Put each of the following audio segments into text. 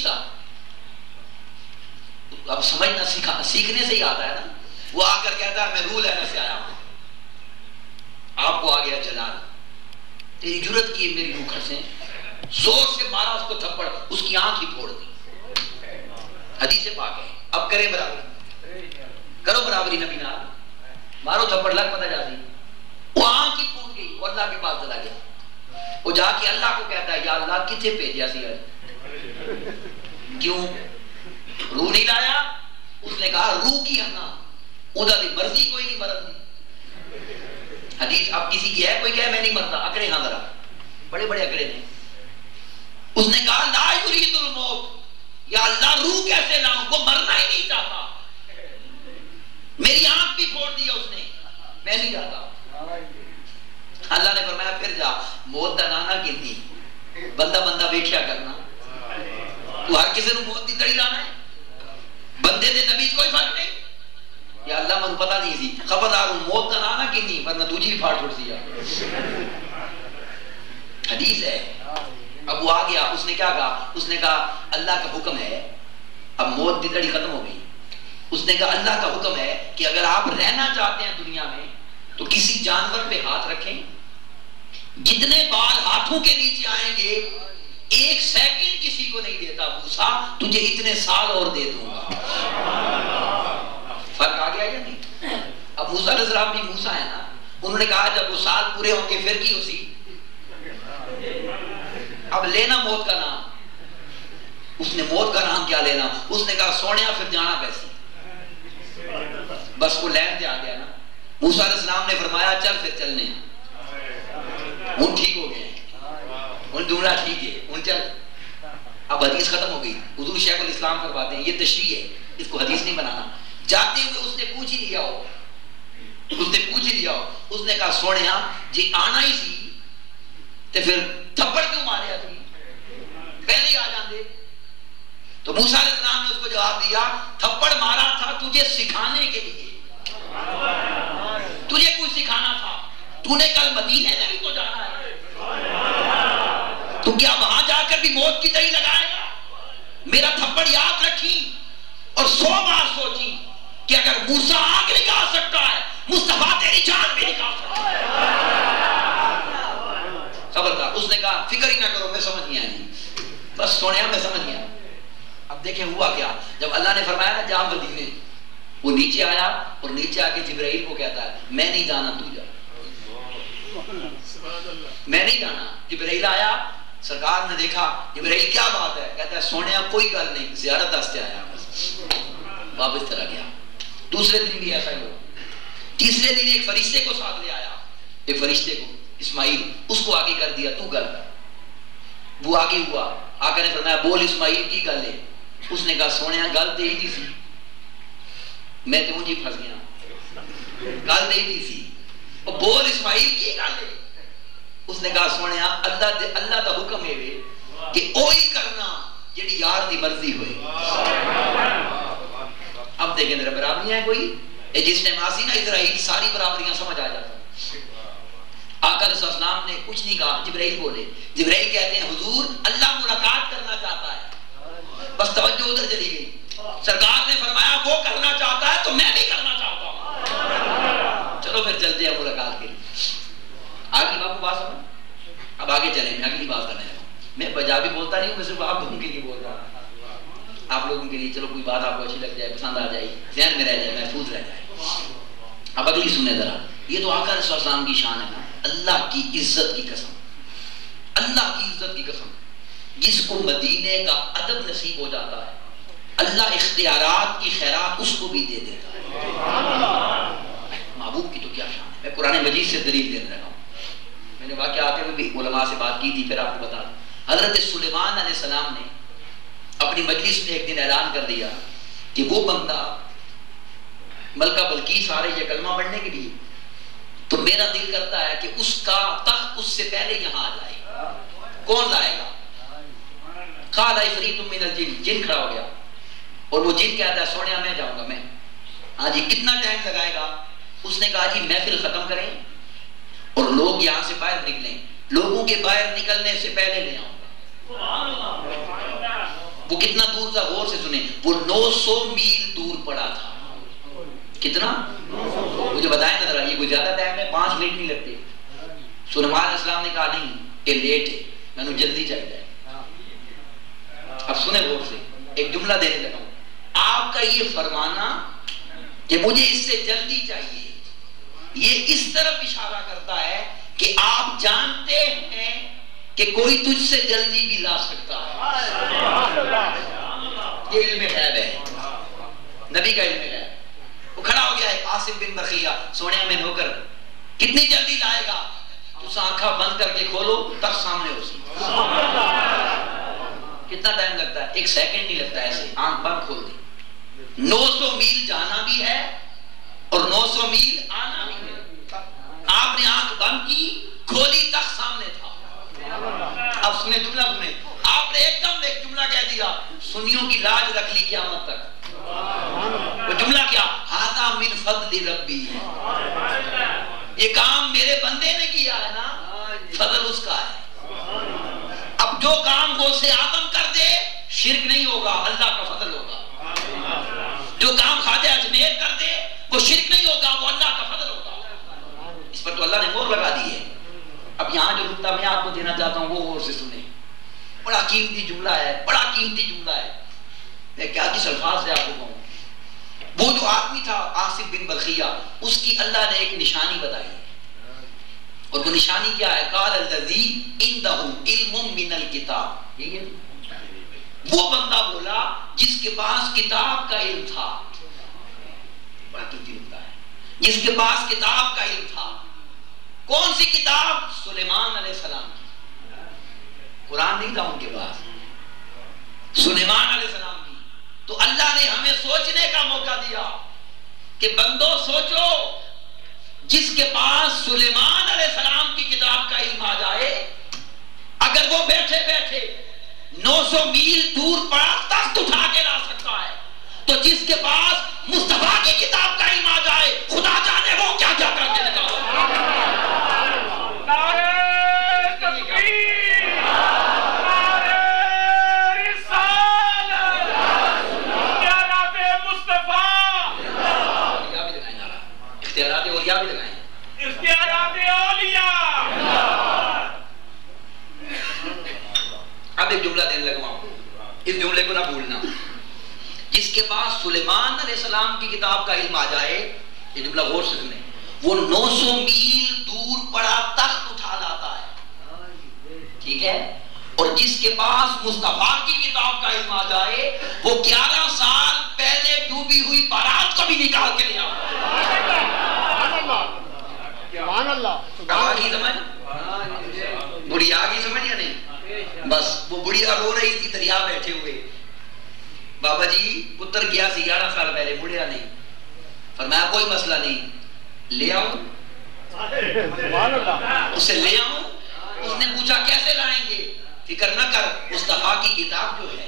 فرشتہ، اب سمجھنا سیکھنے سے ہی آتا ہے نا، وہ آ کر کہتا ہے میں روح لینے سے آیا ہوں، آپ کو آ گیا جلال، تیری جرت کی میری روح کھسیں، زور سے مارا اس کو تھپڑ، اس کی آنکھ ہی پھوڑ دی۔ حدیث پاک ہے۔ اب کریں برابری، کرو برابری نبی نال، مارو تھپڑ، لگ پتہ جاتی، وہ آنکھ ہی پھوٹ گئی، وہ اللہ کے پاس چلا گیا، وہ جا کے اللہ کو کہتا ہے یا اللہ کتنے بھیجا سی آج، کیوں روح نہیں لایا؟ اس نے کہا روح کی انا ادا دی مرضی کوئی نہیں مرضی۔ حدیث اب کسی کی ہے کوئی کہے میں نہیں مرتا، اکڑے ہاں ذرا، بڑے بڑے اکڑے نے۔ اس نے کہا لا یرید الموت، یا اللہ روح کیسے لاؤں، وہ مرنا ہی نہیں چاہتا، میری آنکھ بھی پھوڑ دیا اس نے، میں نہیں جاتا۔ اللہ نے فرمایا پھر جا، موت دا نانا کنی بندہ بندہ ویکھیا کرنا، تو ہر کسی نے موت دی تڑی لانا ہے، بندے دے نبی کوئی فرق نہیں۔ یا اللہ مجھے پتہ نہیں سی، خبردار ہوں موت دا نانا کنی ورنہ تجھی بھی پھاڑ چھوڑ دیا۔ حدیث ہے۔ اب وہ آ گیا، اس نے کیا کہا؟ اس نے کہا اللہ کا حکم ہے، اب موت دی تڑی ختم ہو گئی، اس نے کہا اللہ کا حکم ہے کہ اگر آپ رہنا چاہتے ہیں دنیا میں تو کسی جانور پہ ہاتھ رکھیں، جتنے بال ہاتھوں کے نیچے آئیں گے ایک سیکنڈ کسی کو نہیں دیتا، موسیٰ تجھے اتنے سال اور دے دوں گا۔ فرق آ گیا یا نہیں؟ اب موسیٰ علیہ السلام بھی موسیٰ ہے نا، انہوں نے کہا جب وہ سال پورے ہوں گے پھر کی اسی، اب لینا موت کا نام، اس نے موت کا نام کیا لینا؟ اس نے کہا سونیا پھر جانا کیسے، بس وہ لین سے آ گیا نا۔ موسیٰ علیہ السلام نے فرمایا چل پھر چلنے، ان ٹھیک ہو گئے، ان جملہ ٹھیک ہے، ان چل۔ اب حدیث ختم ہو گئی، حضور شیخ الاسلام فرماتے ہیں یہ تشریح ہے، اس کو حدیث نہیں بنانا۔ جاتے ہوئے اس نے پوچھ ہی لیا ہو، اس نے پوچھ ہی لیا ہو، اس نے کہا سونیا جی آنا ہی سی تے پھر تھپڑ کیوں ماریا تھی، پہلے ہی آ جاندے۔ تو موسیٰ علیہ السلام نے اس کو جواب دیا تھپڑ مارا تھا تجھے سکھانے کے لیے، تجھے کچھ سکھانا تھا، تو نے کل مدینے میں بھی تو جانا ہے، تو کیا وہاں جا کر بھی موت کی تڑی لگائے گا؟ میرا تھپڑ یاد رکھی اور 100 بار سوچی کہ اگر موسیٰ آگ نکال سکتا ہے مصطفیٰ تیری جان بھی نکال سکتا ہے۔ خبردار، اس نے کہا فکر ہی نہ کرو میں سمجھ گیا نہیں، بس سونیا میں سمجھ گیا۔ اب دیکھیں ہوا کیا، جب اللہ نے فرمایا نا جا مدینے، وہ نیچے آیا اور نیچے آ کے جبرائیل کو کہتا ہے میں نہیں جانا تو جا، میں نہیں جانا۔ جبرائیل آیا، سرکار نے دیکھا جبرائیل کیا بات ہے، کہتا ہے سونیا کوئی گل نہیں، زیارت واسطے آیا، واپس چلا گیا۔ دوسرے دن بھی ایسا ہی ہوا، تیسرے دن ایک فرشتے کو ساتھ لے آیا، ایک فرشتے کو اسماعیل، اس کو آگے کر دیا تو گل کر، وہ آگے ہوا، آ کر نے فرمایا بول اسماعیل کی گل ہے، اس نے کہا سونیا گل دے ہی سی، میں تو مجھے پھنس گیا، گل دے ہی سی، اور بول اسماعیل کی گل ہے، اس نے کہا سونیا اللہ دا حکم ہے کہ اوہی کرنا جیڑی یار دی مرضی ہوئے۔ اب دیکھیں ذرا برابریاں ہیں کوئی، جس نے ماسی نا اسرائیل ساری برابریاں سمجھ آ جاتا ہے۔ آقا علیہ السلام نے کچھ نہیں کہا، جبرائیل بولے، جبرائیل کہتے ہیں حضور اللہ ملاقات کرنا چاہتا ہے، بس توجہ ادھر چلی گئی، سرکار نے فرمایا وہ کرنا چاہتا ہے تو میں بھی کرنا چاہتا ہوں، چلو پھر چلتے ہیں ملاقات کے لیے۔ آگے آپ کو بات سمجھ، اب آگے چلیں، میں اگلی بات کرنا ہے، میں پنجابی بولتا نہیں ہوں، میں صرف آپ لوگوں کے لیے بول رہا ہوں، آپ لوگوں کے لیے، چلو کوئی بات آپ کو اچھی لگ جائے، پسند آ جائے، ذہن میں رہ جائے، محفوظ رہ جائے۔ اب اگلی سنیں ذرا، یہ تو آقا علیہ السلام کی شان ہے نا، اللہ کی عزت کی قسم، اللہ کی عزت کی قسم، جس کو مدینے کا ادب نصیب ہو جاتا ہے اللہ اختیارات کی خیرات اس کو بھی دے دیتا ہے۔ محبوب کی تو کیا شان ہے، میں قرآن مجید سے دلیل دے رہا ہوں، میں نے واقعہ آتے ہوئے بھی علماء سے بات کی تھی، پھر آپ کو بتا دوں۔ حضرت سلیمان علیہ السلام نے اپنی مجلس میں ایک دن اعلان کر دیا کہ وہ بندہ ملکہ بلقیس آ رہی ہے کلمہ پڑھنے کے لیے، تو میرا دل کرتا ہے کہ اس کا تخت اس سے پہلے یہاں آ جائے، کون لائے گا؟ قال عفریت من الجن، جن کھڑا ہو گیا، اور وہ جن کہتا ہے سونیا میں جاؤں گا، میں، ہاں جی کتنا ٹائم لگائے گا؟ اس نے کہا جی محفل ختم کریں اور لوگ یہاں سے باہر نکلیں، لوگوں کے باہر نکلنے سے پہلے لے آؤں گا۔ وہ کتنا دور تھا غور سے سنیں، وہ 900 میل دور پڑا تھا. کتنا؟ مجھے بتائیں نا ذرا، یہ کوئی زیادہ ٹائم ہے؟ 5 منٹ نہیں لگتے. سلیمان علیہ السلام نے کہا نہیں یہ لیٹ ہے، میں نے جلدی چاہیے. اب سنیں غور سے، ایک جملہ دینے لگا ہوں. آپ کا یہ فرمانا کہ مجھے اس سے جلدی چاہیے، یہ اس طرف اشارہ کرتا ہے کہ آپ جانتے ہیں کہ کوئی تجھ سے جلدی بھی لا سکتا ہے. یہ علم غیب ہے، نبی کا علم غیب. وہ کھڑا ہو گیا ہے عاصم بن برقیہ، سونے میں نوکر، کتنی جلدی لائے گا؟ اس آنکھیں بند کر کے کھولو تک سامنے ہو سی. کتنا ٹائم لگتا ہے؟ 1 سیکنڈ نہیں لگتا. ایسے آنکھ بند کھول دی. 900 میل جانا بھی ہے اور 900 میل آنا بھی ہے. آپ نے آنکھ بند کی، کھولی، تک سامنے تھا. اب سنیں جملہ سنیں. آپ نے ایک دم ایک جملہ کہہ دیا، سنیوں کی لاج رکھ لی قیامت تک. وہ جملہ کیا؟ ھذا من فضل ربی. یہ کام میرے بندے نے کیا ہے نا، فضل اس کا ہے. اب جو کام غوث اعظم کر دے شرک نہیں ہوگا، اللہ کا فضل ہوگا. جو کام خواجہ اجمیر کر دے وہ شرک نہیں ہوگا، وہ اللہ کا فضل ہوگا. اس پر تو اللہ نے مہر لگا دی ہے. اب یہاں جو نقطہ میں آپ کو دینا چاہتا ہوں وہ غور سے سنیں. بڑا قیمتی جملہ ہے، بڑا قیمتی جملہ ہے. میں کیا کس الفاظ سے آپ کو کہوں. وہ جو آدمی تھا عاصم بن برقیہ، اس کی اللہ نے ایک نشانی بتائی، اور وہ نشانی کیا ہے؟ قال الذی عندہ علم من الکتاب. یہ وہ بندہ بولا جس کے پاس کتاب کا علم تھا. بڑا قیمتی نقطہ ہے، جس کے پاس کتاب کا علم تھا. کون سی کتاب؟ سلیمان علیہ السلام کی. قرآن نہیں تھا ان کے پاس، سلیمان علیہ السلام کی. تو اللہ نے ہمیں سوچنے کا موقع دیا کہ بندو سوچو، جس کے پاس سلیمان علیہ السلام کی کتاب کا علم آ جائے، اگر وہ بیٹھے بیٹھے 900 میل دور پڑا تخت اٹھا کے لا سکتا ہے، تو جس کے پاس مصطفیٰ کی کتاب کا علم آ جائے، خدا جانے وہ کیا کیا کر کے نکالے. ایک جملہ دینے لگا ہوں، اس جملے کو نہ بھولنا. جس کے پاس سلیمان علیہ السلام کی کتاب کا علم آ جائے، یہ جملہ غور سے سنیں، وہ 900 میل دور پڑا تخت اٹھا لاتا ہے. ٹھیک ہے؟ اور جس کے پاس مصطفیٰ کی کتاب کا علم آ جائے، وہ 11 سال پہلے ڈوبی ہوئی بارات کو بھی نکال کے لے آتا ہے. بڑھیا آگی سمجھ یا نہیں؟ بس وہ بڑھیا رو رہی تھی دریا بیٹھے ہوئے. بابا جی پتر گیا سی 11 سال پہلے، بڑھیا نہیں. فرمایا کوئی مسئلہ نہیں، لے آؤں. اسے لے آؤں. اس نے پوچھا کیسے لائیں گے؟ فکر نہ کر، مصطفیٰ کی کتاب جو ہے،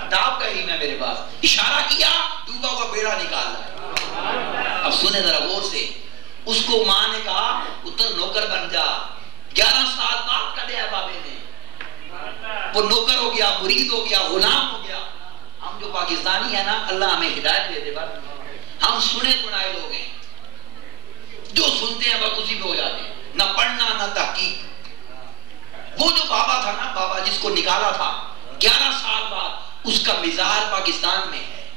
کتاب کا علم ہے میرے پاس. اشارہ کیا، ڈوبا ہوا بیڑا نکال رہا. اب سنیں ذرا غور سے. اس کو ماں نے کہا پتر نوکر بن جا. 11 سال بعد کڈیا بابے نے. وہ نوکر ہو گیا، مرید ہو گیا، غلام ہو گیا. ہم جو پاکستانی ہیں نا، اللہ ہمیں ہدایت دے دے. بس ہم سنے سنائے لوگ ہیں، جو سنتے ہیں بس اسی پہ ہو جاتے ہیں، نہ پڑھنا نہ تحقیق. وہ جو بابا تھا نا، بابا جس کو نکالا تھا 11 سال بعد، اس کا مزار پاکستان میں ہے.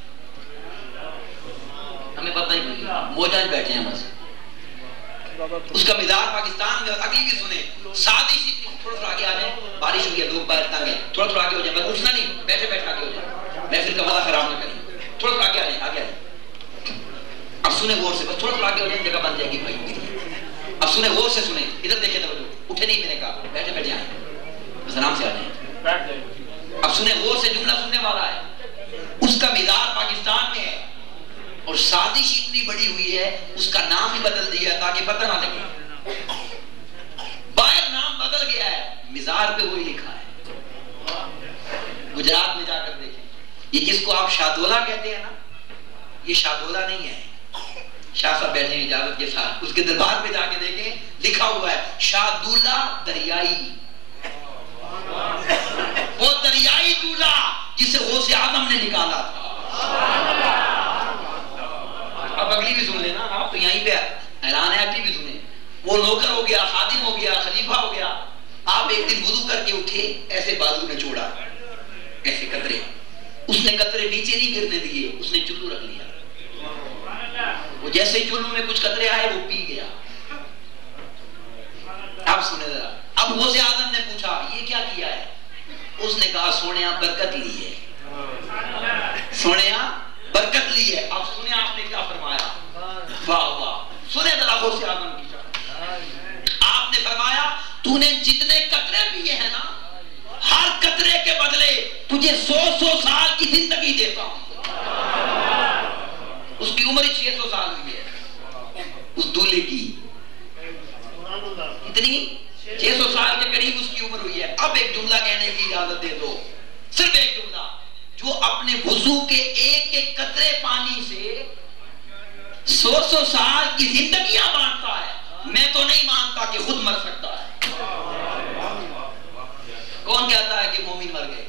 ہمیں پتہ ہی نہیں، موجہ بیٹھے ہیں بس. اس کا مزار پاکستان میں. اور اگلی بھی سنیں، سادی سی تھوڑا تھوڑا آگے آ جائیں. بارش ہوئی ہے، لوگ باہر تنگ ہیں، تھوڑا تھوڑا آگے ہو جائیں. بس اٹھنا نہیں، بیٹھے بیٹھے آگے ہو جائیں. محفل کا مزہ خراب نہ کریں. تھوڑا تھوڑا آگے آ جائیں، آگے آ جائیں. اب سنیں غور سے، بس تھوڑا تھوڑا آگے ہو جائیں، جگہ بن جائے گی بھائی کے لیے. اب سنیں غور سے سنیں. ادھر دیکھیں توجہ. اٹھے نہیں، میں نے کہا بیٹھے بیٹھے آئیں، بس آرام سے آ جائیں. اب سنیں غور سے، جملہ سننے والا ہے. اس کا مزار پاکستان میں ہے، اور سازش اتنی بڑی ہوئی ہے، اس کا نام ہی بدل دیا تاکہ پتہ نہ لگے. باہر نام بدل گیا ہے، مزار پہ وہی لکھا ہے. گجرات میں جا کر دیکھیں. یہ جس کو آپ شاہدولہ کہتے ہیں نا، یہ شاہدولہ نہیں ہے. شاہ صاحب بیٹھے ہیں اجازت کے ساتھ، اس کے دربار پہ جا کے دیکھیں، لکھا ہوا ہے شاہدولہ دریائی. وہ دریائی بازو نے چھوڑا، ایسے قطرے. اس نے قطرے نیچے نہیں گرنے دیے، اس نے چلو رکھ لیا. وہ جیسے ہی چلو میں کچھ قطرے آئے وہ پی گیا. اب سنیں ذرا، اب غوث اعظم نے پوچھا یہ کیا کیا ہے؟ اس نے کہا سونیا برکت لی ہے، سونیا برکت لی ہے. اب سنیں آپ نے کیا فرمایا؟ واہ واہ، سنیں ذرا غوث اعظم کی شان. آپ نے فرمایا تو نے جتنے قطرے پیے ہیں نا، ہر قطرے کے بدلے تجھے 100 سال کی زندگی دیتا ہوں. اس کی عمر 600 سال ہوئی ہے اس دولے کی. کتنی؟ 600 سال کے قریب اس کی عمر ہوئی ہے. اب ایک جملہ کہنے کی اجازت دے دو، صرف ایک جملہ. جو اپنے وضو کے ایک ایک قطرے پانی سے 100 سال کی زندگیاں مانتا ہے، میں تو نہیں مانتا کہ خود مر سکتا ہے. کون کہتا ہے کہ مومن مر گئے؟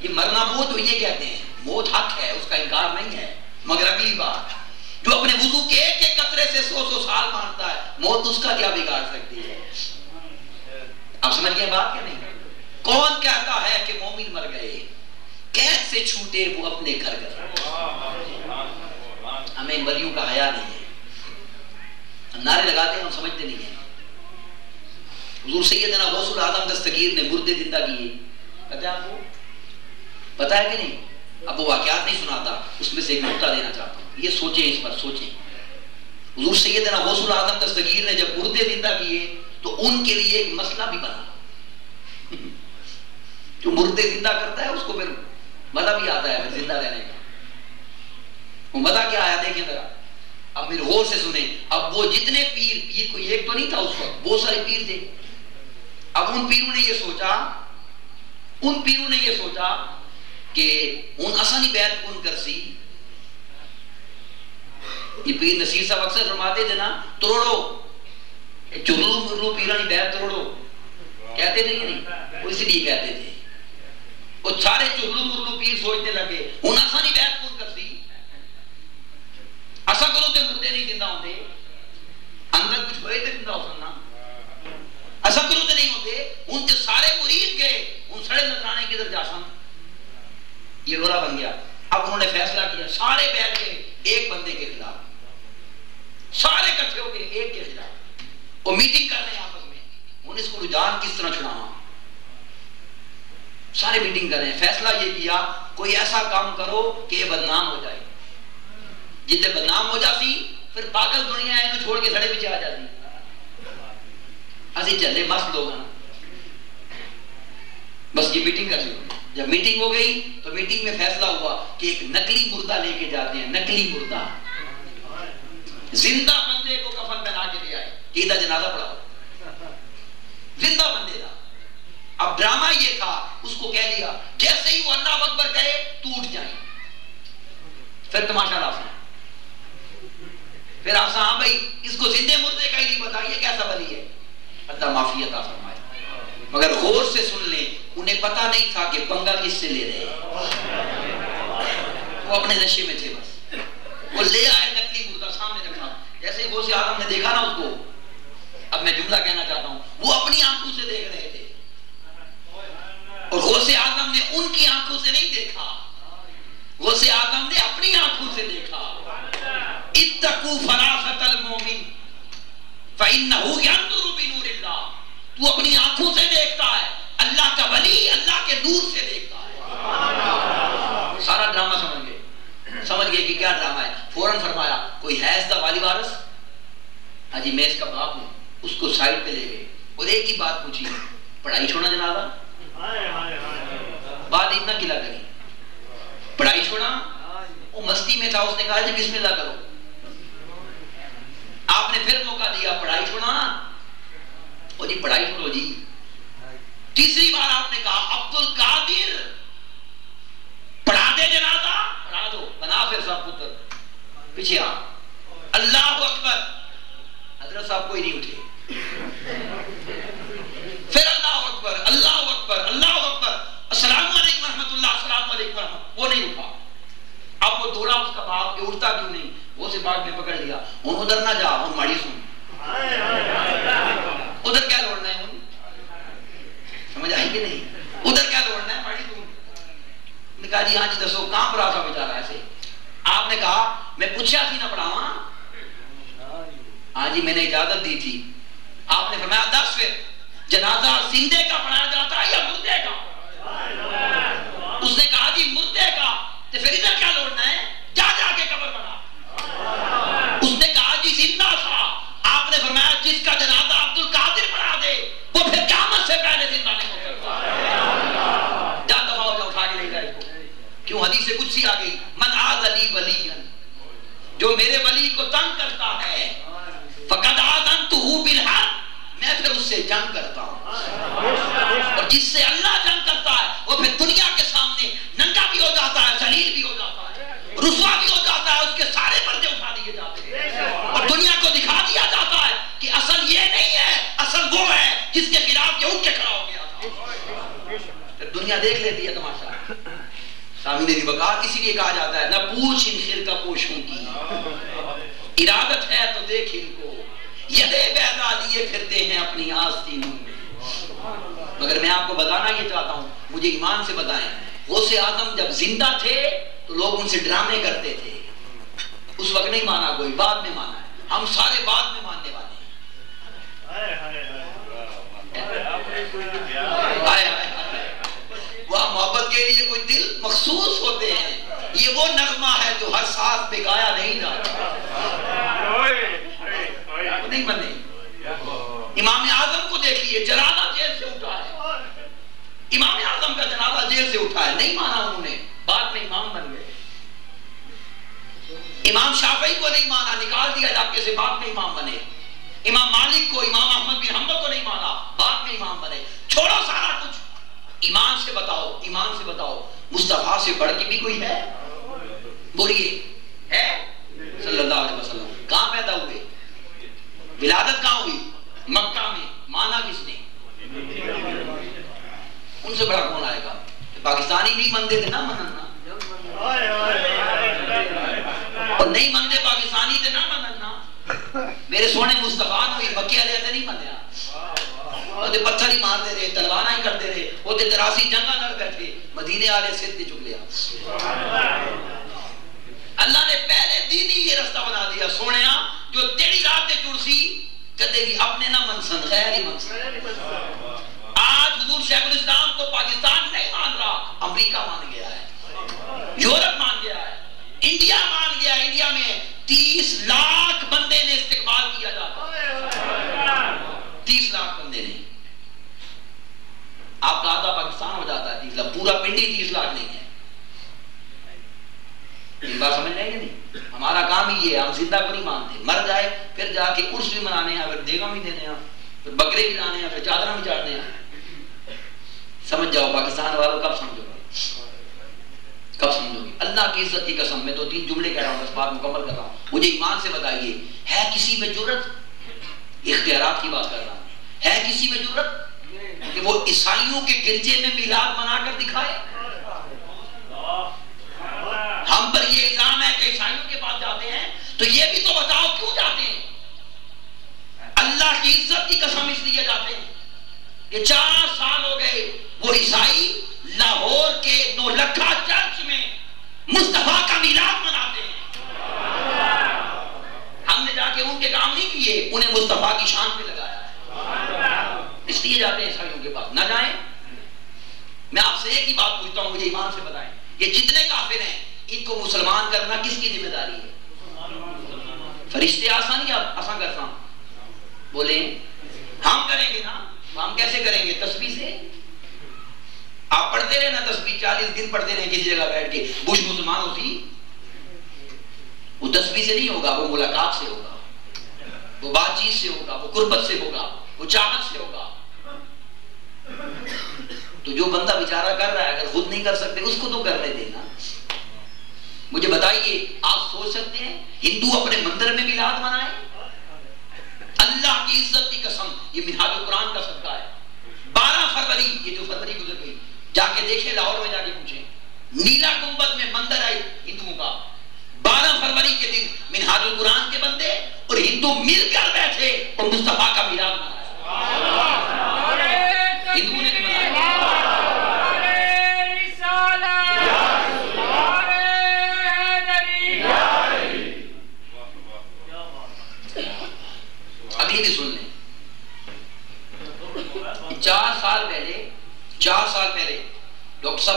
یہ مرنا موت ہو، یہ کہتے ہیں موت حق ہے، اس کا انکار نہیں ہے. مگر اگلی بات، جو اپنے وضو کے ایک ایک قطرے سے 100 سال مانتا ہے، موت اس کا کیا بگاڑ سکتی ہے؟ آپ سمجھ گئے بات کہ نہیں؟ کون کہتا ہے کہ مومن مر گئے؟ قید سے چھوٹے وہ اپنے گھر گئے. ہمیں ولیوں کا حیا نہیں ہے، ہم نعرے لگاتے ہیں، ہم سمجھتے نہیں ہیں. حضور سیدنا غوث الاعظم دستگیر نے مردے زندہ کیے، پتہ ہے آپ کو؟ پتہ ہے کہ نہیں؟ اب وہ واقعات نہیں سناتا، اس میں سے ایک نقطہ دینا چاہتا ہوں، یہ سوچیں، اس پر سوچیں. حضور سیدنا غوث الاعظم دستگیر نے جب مردے زندہ کیے تو ان کے لیے ایک مسئلہ بھی بنا. جو مردے زندہ کرتا ہے اس کو پھر مزہ بھی آتا ہے پھر زندہ رہنے کا. وہ مزہ کیا آیا دیکھیں ذرا، اب میرے غور سے سنیں. اب وہ جتنے پیر کوئی ایک تو نہیں تھا اس وقت، بہت سارے پیر تھے. اب ان پیروں نے یہ سوچا کہ ان آسانی بیعت کن کرسی. یہ پیر نصیر صاحب اکثر فرماتے تھے نا، توڑو چلو مرلو پیرانی بیعت توڑو، کہتے تھے کہ نہیں؟ وہ اسی لیے کہتے تھے. وہ سارے چلو مرلو پیر سوچنے لگے ان آسانی بیعت کن کرسی. ایسا کرو تے مردے نہیں زندہ ہوتے، اندر کچھ ہوئے تے زندہ ہو سکنا. ایسا کرو تے نہیں ہوتے. ان کے سارے مرید گئے ان سڑے نذرانے کی طرف جاسن. یہ رولا بن گیا. اب انہوں نے فیصلہ کیا، سارے بیٹھ گئے ایک بندے کے خلاف، سارے اکٹھے ہو گئے ایک کے خلاف. وہ میٹنگ کر رہے ہیں آپس میں، انہیں اس کو رجحان کس طرح چھڑانا. سارے میٹنگ کر رہے ہیں. فیصلہ یہ کیا کوئی ایسا کام کرو کہ یہ بدنام ہو جائے. جتنے بدنام ہو جاتی پھر پاگل دنیا ہے چھوڑ کے سڑے پیچھے آ جاتی. اسی چلے مست لوگ ہیں. بس یہ میٹنگ کر لی. جب میٹنگ ہو گئی تو میٹنگ میں فیصلہ ہوا کہ ایک نقلی مردہ لے کے جاتے ہیں. نقلی مردہ، زندہ بندے کو کفن پہنا کے لے آئے کہ ادھر جنازہ پڑھاؤ. زندہ بندے کا. اب ڈرامہ یہ تھا، اس کو کہہ دیا جیسے ہی وہ اللہ اکبر کہے ٹوٹ جائیں. پھر تماشا راسا، پھر آپ ہاں بھائی اس کو زندے مردے کا ہی نہیں پتا، یہ کیسا ولی ہے. اللہ معافی عطا فرمائے. مگر غور سے سن لیں، انہیں پتا نہیں تھا کہ پنگا کس سے لے رہے. وہ اپنے نشے میں تھے. بس وہ لے آئے نقلی مردہ سامنے رکھا. جیسے غوث اعظم نے دیکھا نا اس کو، اب میں جملہ کہنا چاہتا ہوں، وہ اپنی آنکھوں سے دیکھ رہے تھے اور غوث اعظم نے ان کی آنکھوں سے نہیں دیکھا. غوث اعظم نے اپنی آنکھوں سے دیکھا. اتقوا فراست المومن فإنه ينظر بنور اللہ. تو اپنی آنکھوں سے دیکھتا ہے، اللہ کا ولی اللہ کے نور سے دیکھتا ہے. سارا ڈرامہ سمجھ گئے کہ کیا ڈرامہ ہے. فوراً فرمایا کوئی ہے اس کا والی وارث؟ حاجی میں اس کا باپ ہوں. اس کو سائڈ پہ لے گئے اور ایک ہی بات پوچھی، پڑھائی چھوڑنا جنازہ؟ بات اتنا کلا کری، پڑھائی چھوڑا. وہ مستی میں تھا، اس نے کہا جی بسم اللہ کرو. آپ نے پھر موقع دیا، پڑھائی چھوڑا. اور جی پڑھائی چھوڑو جی. تیسری بار آپ نے کہا عبد القادر پڑھا دے جنازہ، پڑھا دو. بنا پھر صاحب پتر پیچھے آ. اللہ اکبر. حضرت صاحب کوئی نہیں اٹھے. پھر اللہ اکبر اللہ اکبر اللہ اکبر، السلام علیکم ورحمۃ اللہ، السلام علیکم ورحمۃ. وہ نہیں اٹھا. اب وہ دوڑا اس کا باپ کہ اٹھتا کیوں نہیں. وہ سے باپ نے پکڑ لیا. ان ادھر نہ جا، ان ماڑی سن. ادھر کیا دوڑنا ہے؟ سمجھ آئی کہ نہیں؟ ادھر کیا دوڑنا نے کہا جی ہاں جی دسو کہاں پڑھا تھا بیچارہ ایسے؟ آپ نے کہا میں پوچھا تھی نہ پڑھاواں؟ ہاں جی میں نے اجازت دی تھی۔ آپ نے فرمایا دس پھر جنازہ زندے کا پڑھایا جاتا ہے یا مردے کا؟ اس نے کہا جی مردے کا۔ تو پھر ادھر کیا لوٹنا ہے؟ جا جا کے قبر بنا۔ اس نے کہا جی زندہ تھا۔ آپ نے فرمایا جس کا جنازہ عبد القادر پڑھا دے وہ پھر قیامت سے پہلے زندہ نہیں ہو سکتا۔ جا دفعہ ہو جا، اٹھا کے لے جا اس کو۔ کیوں؟ حدیث قدسی آ گئی، من عاد لی ولی، جو میرے ولی کو تنگ کرتا ہے فقد آذنتہ بالحرب، میں پھر اس سے جنگ کرتا ہوں۔ اور جس سے اللہ جنگ کرتا ہے وہ پھر دنیا کے سامنے ننگا بھی ہو جاتا ہے، ذلیل بھی ہو جاتا ہے، رسوا بھی ہو جاتا ہے، اس کے سارے پردے اٹھا دیے جاتے ہیں اور دنیا کو دکھا دیا جاتا ہے کہ اصل یہ نہیں ہے، اصل وہ ہے جس کے خلاف یہ اٹھ کے کھڑا ہو گیا تھا۔ پھر دنیا دیکھ لیتی ہے تماشا۔ سامنے وقار اسی لیے کہا جاتا ہے نہ پوچھ ان خرقہ پوشوں کی، ارادت ہے تو دیکھ ان کو، یدے بیضا لیے پھرتے ہیں اپنی آستینوں میں۔ مگر میں آپ کو بتانا یہ چاہتا ہوں، مجھے ایمان سے بتائیں، غوث اعظم جب زندہ تھے تو لوگ ان سے ڈرامے کرتے تھے، اس وقت نہیں مانا کوئی، بعد میں مانا ہے، ہم سارے بعد میں ماننے والے ہیں۔ وہاں محبت کے لیے کوئی دل مخصوص ہوتے ہیں، یہ وہ نغمہ ہے جو ہر ساتھ پہ گایا نہیں جاتا، نہیں بنے۔ امام اعظم کو دیکھیے، جنازہ جیل سے اٹھا ہے، امام اعظم کا جنازہ جیل سے اٹھا ہے، نہیں مانا انہوں نے، بعد میں امام بن گئے۔ امام شافعی کو نہیں مانا، نکال دیا علاقے سے، بعد میں امام بنے۔ امام مالک کو، امام احمد بن حنبل کو نہیں مانا، بعد میں امام بنے۔ چھوڑو سارا کچھ، ایمان سے بتاؤ، ایمان سے بتاؤ، مصطفیٰ سے بڑھ کے بھی کوئی ہے؟ بولیے ہے؟ صلی اللہ علیہ وسلم کہاں پیدا ہوئے؟ ولادت کہاں ہوئی؟ مکہ میں۔ مانا کس نے؟ ان سے بڑا کون آئے گا؟ پاکستانی بھی مندے تھے نہ مننا، اور نہیں مندے پاکستانی تھے نہ مننا۔ میرے سونے مصطفیٰ نے مکے والے تھے نہیں منیا، وہ تے پتھر ہی مارتے رہے، تلواریں ہی کرتے رہے، وہ تے 83 جنگاں لڑ بیٹھے، مدینے والے سر تے چک لیا۔ اللہ نے پہلے دین ہی یہ رستہ بنا دیا، سونیا جو تیری رات جڑسی کدے بھی اپنے نہ منسن، غیر ہی منسن۔ آج حضور شیخ الاسلام کو پاکستان نہیں مان رہا، امریکہ مان گیا ہے، یورپ مان گیا ہے، انڈیا مان گیا ہے۔ انڈیا میں 30 لاکھ بندے نے استقبال کیا جاتا ہے، 30 لاکھ بندے نے۔ آپ کا آدھا پاکستان ہو جاتا ہے 30 لاکھ، پورا پنڈی 30 لاکھ نہیں ہے۔ یہ بات سمجھ رہے ہیں کہ نہیں؟ ہمارا کام ہی یہ ہے، ہم زندہ کو نہیں مانتے، مر جائے پھر جا کے عرس بھی منانے ہیں، پھر دیگم بھی دینے ہیں، پھر بکرے بھی لانے ہیں، پھر چادریں بھی چاڑنے ہیں۔ سمجھ جاؤ پاکستان والوں، کب سمجھو گے؟ کب سمجھو گے؟ اللہ کی عزت کی قسم، میں 2-3 جملے کہہ رہا ہوں، بس بات مکمل کر رہا ہوں، مجھے ایمان سے بتائیے ہے کسی میں جرت؟ اختیارات کی بات کر رہا ہوں، ہے کسی میں جرت کہ وہ عیسائیوں کے گرجے میں میلاد منا کر دکھائے؟ ہم پر یہ الزام ہے کہ عیسائیوں کے پاس جاتے ہیں، تو یہ بھی تو بتاؤ کیوں جاتے ہیں؟ اللہ کی عزت کی قسم اس لیے جاتے ہیں کہ 4 سال ہو گئے وہ عیسائی لاہور کے نولکھا چرچ میں مصطفیٰ کا میلاد مناتے ہیں۔ ہم نے جا کے ان کے کام نہیں کیے، انہیں مصطفیٰ کی شان پہ لگایا ہے، اس لیے جاتے ہیں عیسائیوں کے پاس۔ نہ جائیں؟ میں آپ سے ایک ہی بات پوچھتا ہوں، مجھے ایمان سے بتائیں، یہ جتنے کافر ہیں ان کو مسلمان کرنا کس کی ذمہ داری ہے؟ فرشتے آسان یا آسان کرتا ہوں؟ بولیں ہم کریں گے نا، ہم کیسے کریں گے؟ تسبیح سے۔ آپ پڑھتے رہے نا تسبیح، 40 دن پڑھتے رہے کسی جگہ بیٹھ کے، بش مسلمان ہوتی؟ وہ تسبیح سے نہیں ہوگا، وہ ملاقات سے ہوگا، وہ بات چیت سے ہوگا، وہ قربت سے ہوگا، وہ چاہت سے ہوگا۔ تو جو بندہ بیچارہ کر رہا ہے، اگر خود نہیں کر سکتے اس کو تو کرنے دینا۔ مجھے بتائیے، آپ سوچ سکتے ہیں ہندو اپنے مندر میں میلاد منائے؟ اللہ کی عزت کی قسم، یہ منہاج القرآن کا صدقہ ہے۔ 12 فروری، یہ جو فروری گزر گئی، جا کے دیکھیں، لاہور میں جا کے پوچھیں، نیلا گنبد میں مندر ہے ہندوؤں کا، 12 فروری کے دن منہاج القرآن کے بندے اور ہندو مل کر بیٹھے اور مصطفیٰ کا میلاد منایا۔ ہندوؤں نے بھی منایا۔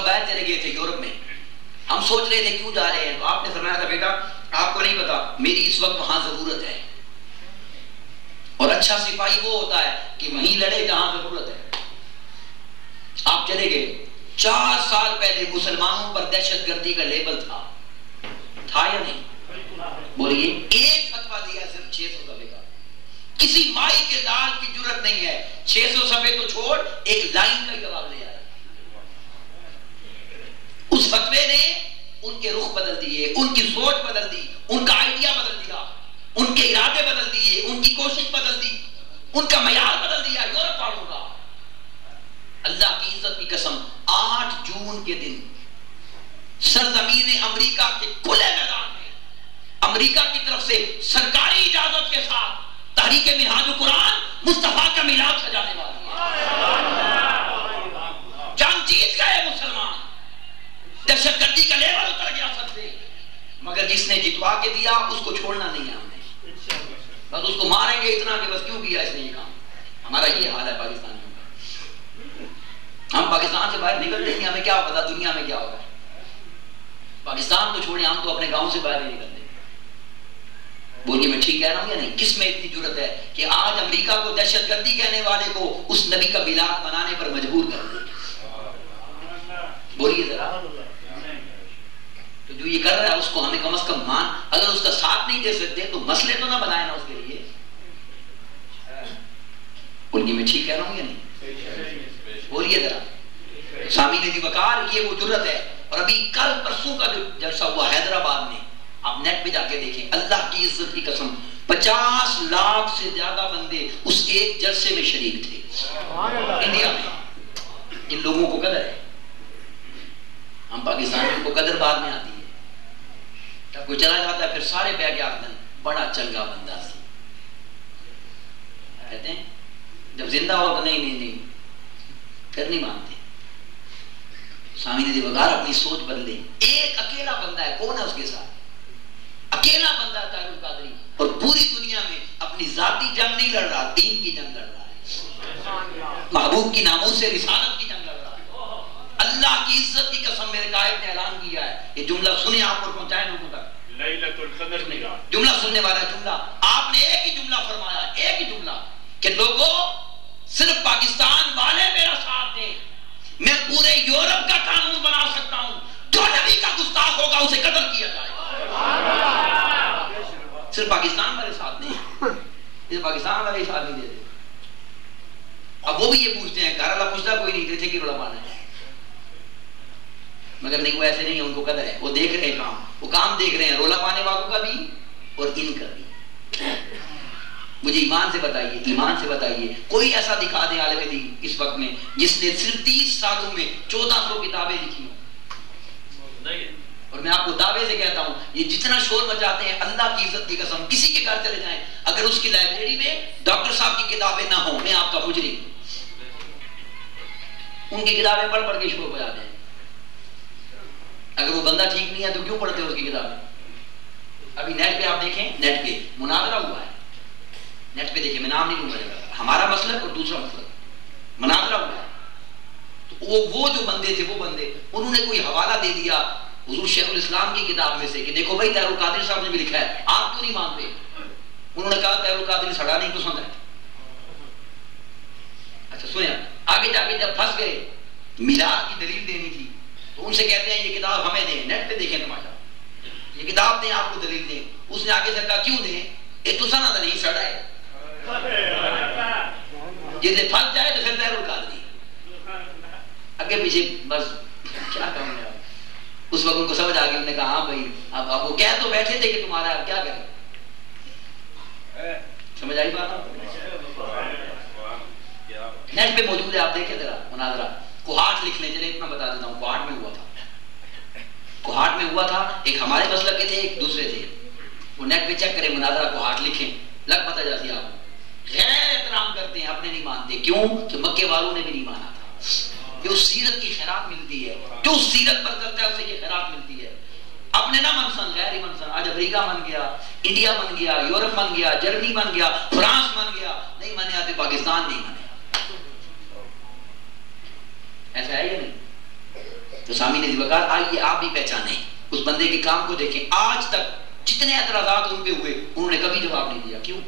صاحب باہر چلے گئے تھے یورپ میں. ہم سوچ رہے تھے کیوں جا رہے ہیں, تو آپ نے فرمایا تھا بیٹا آپ کو نہیں پتا میری اس وقت وہاں ضرورت ہے, اور اچھا سپاہی وہ ہوتا ہے کہ وہیں لڑے جہاں ضرورت ہے. آپ چلے گئے. 4 سال پہلے مسلمانوں پر دہشت گردی کا لیبل تھا یا نہیں؟ بولیے. ایک فتویٰ دیا صرف 600 صفحے کا. کسی مائی کے دال کی جرت نہیں ہے 600 صفحے تو چھوڑ ایک لائن کا ہی جواب لے آئے. اس فتوے نے ان کے رخ بدل دیے, ان کی سوچ بدل دی, ان کا آئیڈیا بدل دیا, ان کے ارادے بدل دیے, ان کی کوشش بدل دی, ان کا معیار بدل دیا یورپ والوں کا. اللہ کی عزت کی قسم 8 جون کے دن سرزمین امریکہ کے کھلے میدان میں امریکہ کی طرف سے سرکاری اجازت کے ساتھ تحریک منہاج القرآن مصطفیٰ کا میلاد سجانے والی ہے. جنگ جیت گئے مسلمان, دہشت گردی کا لیبل اتر گیا سب سے, مگر جس نے جتوا کے دیا اس کو چھوڑنا نہیں ہے. ہم نے بس اس کو ماریں گے اتنا کہ بس کیوں کیا اس نے یہ کام. ہمارا یہ حال ہے پاکستانیوں کا. ہم پاکستان سے باہر نکلتے نہیں, ہمیں کیا پتا دنیا میں کیا ہو رہا ہے. پاکستان کو چھوڑیں, ہم تو اپنے گاؤں سے باہر نہیں نکلتے. بولیے میں ٹھیک کہہ رہا ہوں یا نہیں؟ کس میں اتنی ضرورت ہے کہ آج امریکہ کو دہشت گردی کہنے والے کو اس نبی کا میلاد منانے پر مجبور کر دیں؟ بولیے ذرا. تو جو یہ کر رہا ہے اس کو ہمیں کم از کم مان, اگر اس کا ساتھ نہیں دے سکتے تو مسئلے تو نہ بنائے نا اس کے لیے. بولیے میں ٹھیک کہہ رہا ہوں یا نہیں؟ بولیے ذرا. سامعین ذی وقار, یہ وہ جرت ہے. اور ابھی کل پرسوں کا جو جلسہ ہوا حیدرآباد میں, آپ نیٹ پہ جا کے دیکھیں, اللہ کی عزت کی قسم 50 لاکھ سے زیادہ بندے اس ایک جلسے میں شریک تھے انڈیا میں. ان لوگوں کو قدر ہے. ہم پاکستانیوں کو قدر بعد میں آتی ہے. جب کوئی چلا جاتا ہے پھر سارے بہ کے آتے ہیں بڑا چنگا بندہ سی. کہتے ہیں جب زندہ ہو تو نہیں پھر نہیں مانتے. سامعین ذی وقار اپنی سوچ بدلے. ایک اکیلا بندہ ہے, کون ہے اس کے ساتھ؟ اکیلا بندہ طاہر القادری, اور پوری دنیا میں اپنی ذاتی جنگ نہیں لڑ رہا, دین کی جنگ لڑ رہا ہے, محبوب کی ناموس سے رسالت کی جنگ لڑ رہا ہے. اللہ کی عزت کی قسم میرے قائد نے اعلان کیا ہے, یہ جملہ سنیں آپ اور پہنچائیں لوگوں تک. لیلۃ القدر جملہ سننے والا جملہ آپ نے ایک ہی جملہ فرمایا, ایک ہی جملہ کہ لوگوں صرف پاکستان والے میرا ساتھ دیں, میں پورے یورپ کا قانون بنا سکتا ہوں, جو نبی کا گستاخ ہوگا اسے قتل کیا جائے. صرف پاکستان والے ساتھ نہیں, پاکستان والے ساتھ نہیں دیتے. اب وہ بھی یہ پوچھتے ہیں, گھر والا پوچھتا کوئی نہیں دیتے کہ رولا پانا ہے, مگر نہیں وہ ایسے نہیں ہے, ان کو قدر ہے. وہ دیکھ رہے ہیں کام, وہ کام دیکھ رہے ہیں رولا پانے والوں کا بھی اور ان کا بھی. مجھے ایمان سے بتائیے, ایمان سے بتائیے, کوئی ایسا دکھا دے عالم دین اس وقت میں جس نے صرف 30 سالوں میں 1400 کتابیں لکھی ہوں. اور میں آپ کو دعوے سے کہتا ہوں, یہ جتنا شور مچاتے ہیں اللہ کی عزت کی قسم, کسی کے گھر چلے جائیں, اگر اس کی لائبریری میں ڈاکٹر صاحب کی کتابیں نہ ہوں, میں آپ کا مجرم ہوں. ان کی کتابیں پڑھ پڑھ کے شور بجاتے ہیں. اگر وہ بندہ ٹھیک نہیں ہے تو کیوں پڑھتے اس کی کتابیں؟ ابھی نیٹ پہ آپ دیکھیں, نیٹ پہ مناظرہ ہوا ہے, نیٹ پہ دیکھیں, میں نام نہیں لوں گا, ہمارا مسلک اور دوسرا مسلک, مناظرہ ہوا ہے. تو وہ جو بندے تھے, وہ بندے انہوں نے کوئی حوالہ دے دیا حضور شیخ الاسلام کی کتاب میں سے کہ دیکھو بھائی طاہر القادری صاحب نے بھی لکھا ہے, آپ کیوں نہیں مانتے؟ انہوں نے کہا طاہر القادری سڑا نہیں پسند ہے. اچھا سنیں, آگے جا کے جب پھنس گئے, میلاد کی دلیل دینی تھی, تو ان سے کہتے ہیں یہ کتاب ہمیں دیں, نیٹ پہ دیکھیں تماشا, یہ کتاب دیں, آپ کو دلیل دیں. اس نے آگے سے کہا کیوں دیں, یہ تو سنا تھا نہیں سڑا ہے, جسے پھنس جائے تو پھر طاہر القادری اگے پیچھے, بس کیا کہوں میں. اس وقت ان کو سمجھ آ گئی, انہوں نے کہا ہاں بھائی, اب وہ کہہ تو بیٹھے تھے کہ تمہارا اب کیا کریں. سمجھ آئی بات؟ نیٹ پہ موجود ہے, آپ دیکھیں ذرا مناظرہ. کوہاٹ لکھ لیں, چلے اتنا بتا دیتا ہوں, کوہاٹ میں ہوا تھا. کوہاٹ میں ہوا تھا, ایک ہمارے مسلک کے تھے, ایک دوسرے تھے. وہ نیٹ پہ چیک کریں مناظرہ کوہاٹ لکھیں, لگ پتہ جاتی ہے آپ کو. غیر احترام کرتے ہیں, اپنے نہیں مانتے. کیوں کہ مکے والوں نے بھی نہیں مانا تھا. کہ اس سیرت کی خیرات ملتی ہے, جو اس سیرت پر کرتا ہے اسے یہ خیرات ملتی ہے. اپنے نہ منسن, غیر ہی منسن. آج امریکہ من گیا, انڈیا من گیا, یورپ من گیا, جرمنی من گیا, فرانس من گیا, نہیں مانے آتے پاکستان نہیں مانے. ایسا ہے یا نہیں؟ تو سامعین عزیز وقار آئیے آپ بھی پہچانیں اس بندے کے کام کو دیکھیں. آج تک جتنے اعتراضات ان پہ ہوئے انہوں نے کبھی جواب نہیں دیا. کیوں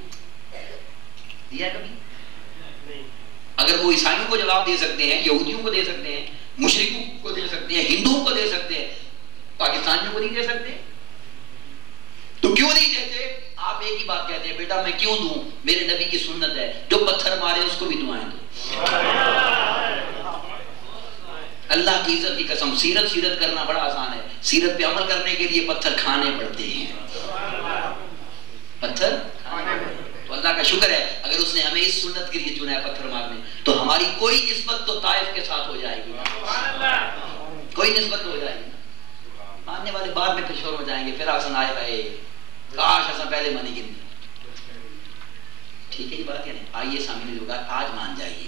دیا کبھی؟ اگر وہ عیسائیوں کو جواب دے سکتے ہیں، یہودیوں کو دے سکتے ہیں، مشرکوں کو دے سکتے ہیں، ہندوؤں کو دے سکتے ہیں، پاکستانیوں کو نہیں دے سکتے؟ تو کیوں نہیں دیتے؟ آپ ایک ہی بات کہتے ہیں بیٹا میں کیوں دوں، میرے نبی کی سنت ہے جو پتھر مارے اس کو بھی دعائیں دو. اللہ کی عزت کی قسم سیرت کرنا بڑا آسان ہے، سیرت پہ عمل کرنے کے لیے پتھر کھانے پڑتے ہیں. پتھر تو اللہ کا شکر ہے اگر اس نے ہمیں اس سنت کے لیے چنا ہے پتھر مارنے، تو ہماری کوئی نسبت تو طائف کے ساتھ ہو جائے گی، کوئی نسبت ہو جائے گی. ماننے والے بعد میں پھر شور ہو جائیں گے، پھر آسن آئے گئے کاش ایسا پہلے مانی گی. ٹھیک ہے یہ بات ہے نا. آئیے سامنے لوگ آج مان جائیے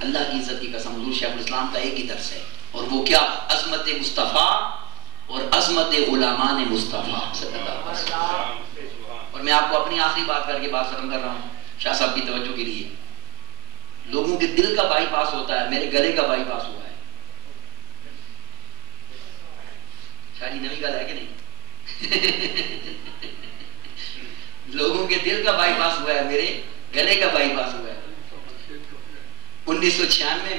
اللہ کی عزت کی قسم حضور شیخ الاسلام کا ایک ہی درس ہے، اور وہ کیا؟ عظمت مصطفیٰ اور عظمت غلامان مصطفیٰ صلی اللہ علیہ وسلم. اور میں آپ کو اپنی آخری بات کر کے بات ختم کر رہا ہوں شاہ صاحب کی توجہ کے لیے. لوگوں کے دل کا بائی پاس ہوتا ہے، میرے گلے کا بائی پاس ہوا ہے. شاہ جی نئی گل ہے کہ نہیں؟ لوگوں کے دل کا بائی پاس ہوا ہے، میرے گلے کا بائی پاس ہوا ہے. 1996 میں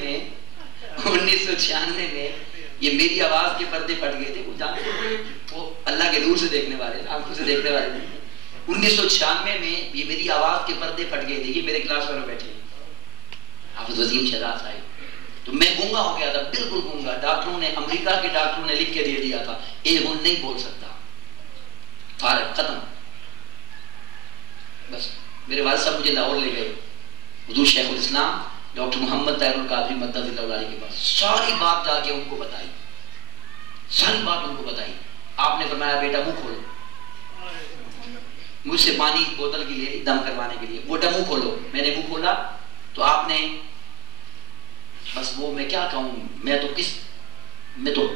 یہ میری آواز کے پردے پھٹ گئے تھے. وہ جانتے تھے وہ اللہ کے دور سے دیکھنے والے، آنکھوں سے دیکھنے والے نہیں. 1996 میں یہ میری آواز کے پردے پھٹ گئے تھے. یہ میرے کلاس میں بیٹھے حافظ وسیم شہزاد صاحب. تو میں گونگا ہو گیا تھا، بالکل گونگا. ڈاکٹروں نے، امریکہ کے ڈاکٹروں نے لکھ کے دے دیا تھا اے ہن نہیں بول سکتا، فارغ ختم. بس میرے والد صاحب مجھے لاہور لے گئے حضور شیخ الاسلام ڈاکٹر محمد طاہر القادری مدد اللہ علیہ کے پاس. ساری بات جا کے ان کو بتائی، ساری بات ان کو بتائی. آپ نے فرمایا بیٹا منہ کھولو. مجھ سے پانی بوتل کی لے دم کروانے کے لیے. بیٹا منہ کھولو. میں نے منہ کھولا تو آپ نے بس وہ میں کیا کہوں، میں تو